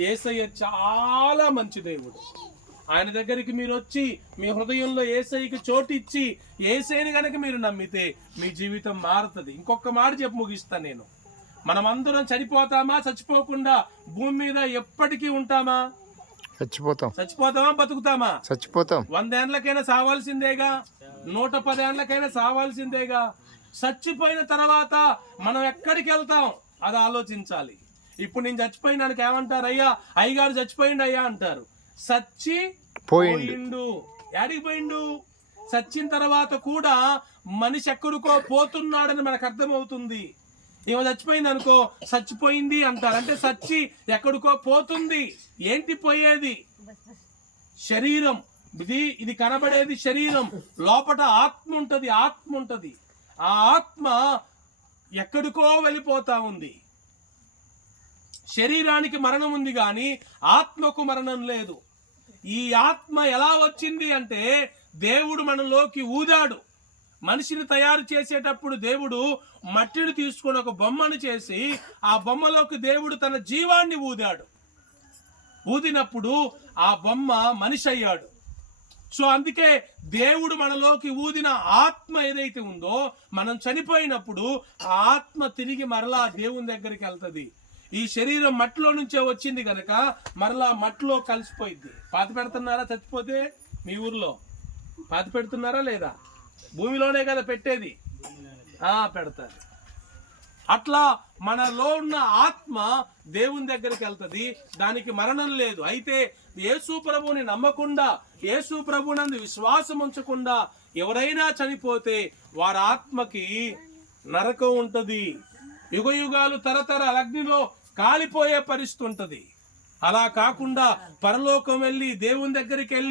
యేసయ్య చాలా మంచి దేవుడు. ఆయన దగ్గరికి మీరు వచ్చి మీ హృదయంలో యేసయ్యకి చోటు ఇచ్చి యేసయ్యని గనక మీరు నమ్మితే మీ జీవితం మారుతుంది. ఇంకొక మాట చెప్పి ముగిస్తాను నేను. మనమందరం చనిపోతామా? చచ్చిపోకుండా భూమి మీద ఎప్పటికీ ఉంటామా? చచ్చిపోతామా? బతుకుతామా? చచ్చిపోతాం. 100 ఏళ్లకైనా సావాల్సిందేగా, 110 ఏళ్లకైనా సావాల్సిందేగా. చచ్చిపోయిన తర్వాత మనం ఎక్కడికి వెళ్తాం అది ఆలోచించాలి. ఇప్పుడు నేను చచ్చిపోయినానికి ఏమంటారు? అయ్యా అయ్యగారు చచ్చిపోయిండు అయ్యా అంటారు. పోయిండు. యాడికి పోయిండు? చచ్చిన తర్వాత కూడా మనిషి ఎక్కడికో పోతున్నాడని మనకు అర్థమవుతుంది. ఏమో చచ్చిపోయింది అనుకో, చచ్చిపోయింది అంటారు. అంటే చచ్చి ఎక్కడికో పోతుంది. ఏంటి పోయేది? శరీరం. ఇది కనబడేది శరీరం. లోపల ఆత్మ ఉంటది. ఆ ఆత్మ ఎక్కడికో వెళ్ళిపోతా ఉంది. శరీరానికి మరణం ఉంది కానీ ఆత్మకు మరణం లేదు. ఈ ఆత్మ ఎలా వచ్చింది అంటే దేవుడు మనలోకి ఊదాడు. మనిషిని తయారు చేసేటప్పుడు దేవుడు మట్టిని తీసుకొని ఒక బొమ్మను చేసి ఆ బొమ్మలోకి దేవుడు తన జీవాన్ని ఊదాడు. ఊదినప్పుడు ఆ బొమ్మ మనిషి అయ్యాడు. సో అందుకే దేవుడు మనలోకి ఊదిన ఆత్మ ఏదైతే ఉందో మనం చనిపోయినప్పుడు ఆ ఆత్మ తిరిగి మరలా దేవుని దగ్గరికి వెళ్తుంది. ఈ శరీరం మట్టిలో నుంచే వచ్చింది కనుక మరలా మట్టిలో కలిసిపోయింది. పాతి పెడుతున్నారా? చచ్చిపోతే మీ ఊర్లో పాతి పెడుతున్నారా లేదా? భూమిలోనే కదా పెట్టేది. పెడతారు. అట్లా మనలో ఉన్న ఆత్మ దేవుని దగ్గరికి వెళ్తుంది. దానికి మరణం లేదు. అయితే యేసు ప్రభువుని నమ్మకుండా, యేసు ప్రభువునందు విశ్వాసం ఉంచకుండా ఎవరైనా చనిపోతే వారి ఆత్మకి నరకం ఉంటది. యుగ యుగాలు తరతరాల అగ్నిలో కాలిపోయే పరిస్థితి ఉంటది. అలా కాకుండా పరలోకం వెళ్ళి దేవుని దగ్గరికి వెళ్ళి